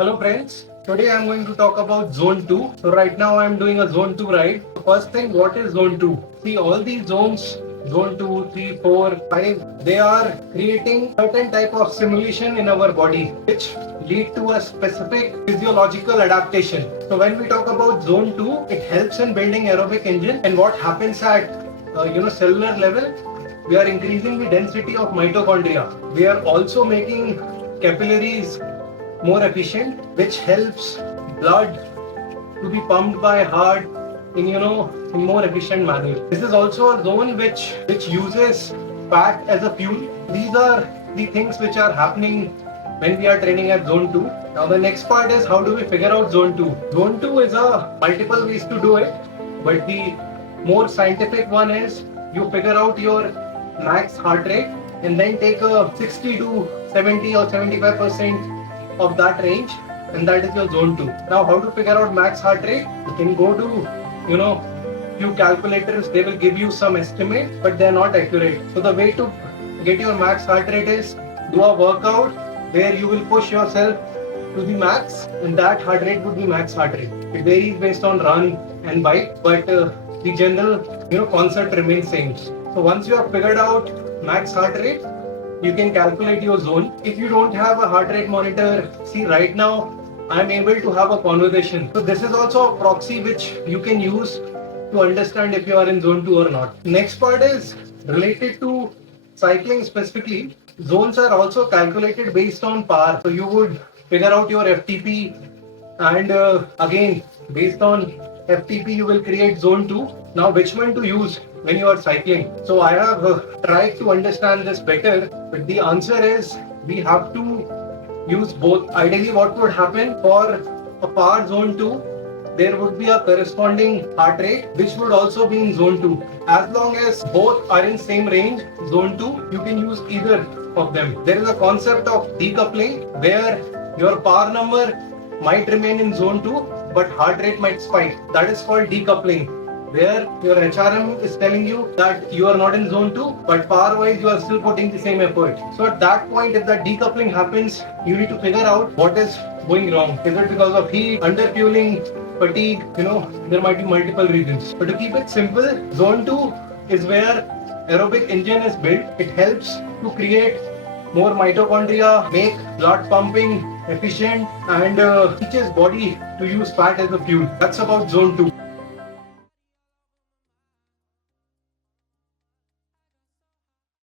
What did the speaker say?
Hello friends, today I am going to talk about zone 2. So right now I am doing a zone 2 ride. First thing, what is zone 2? See, all these zones, zone 2, 3, 4, 5, they are creating certain type of stimulation in our body which lead to a specific physiological adaptation. So when we talk about zone 2, it helps in building aerobic engine, and what happens at cellular level, we are increasing the density of mitochondria. We are also making capillaries more efficient, which helps blood to be pumped by heart in more efficient manner. This is also a zone which uses fat as a fuel. These are the things which are happening when we are training at zone 2. Now the next part is, how do we figure out zone 2? Zone 2 is a multiple ways to do it, but the more scientific one is you figure out your max heart rate and then take a 60 to 70 or 75% of that range, and that is your zone 2. Now how to figure out max heart rate? You can go to few calculators, they will give you some estimate, but they are not accurate. So the way to get your max heart rate is do a workout where you will push yourself to the max, and that heart rate would be max heart rate. It varies based on run and bike, but the general concept remains same. So once you have figured out max heart rate, you can calculate your zone. If you don't have a heart rate monitor, see right now I am able to have a conversation. So this is also a proxy which you can use to understand if you are in zone 2 or not. Next part is related to cycling specifically. Zones are also calculated based on power. So you would figure out your FTP, and again based on FTP you will create zone 2. Now which one to use when you are cycling? So I have tried to understand this better, but the answer is we have to use both. Ideally what would happen for a power zone 2, there would be a corresponding heart rate which would also be in zone 2. As long as both are in same range, zone 2, you can use either of them. There is a concept of decoupling where your power number might remain in zone 2 but heart rate might spike. That is called decoupling, where your HRM is telling you that you are not in zone 2, but power wise you are still putting the same effort. So at that point, if that decoupling happens, you need to figure out what is going wrong. Is it because of heat, underfueling, fatigue? There might be multiple reasons. But to keep it simple, zone 2 is where aerobic engine is built. It helps to create more mitochondria, make blood pumping efficient, and teaches body to use fat as a fuel. That's about zone 2.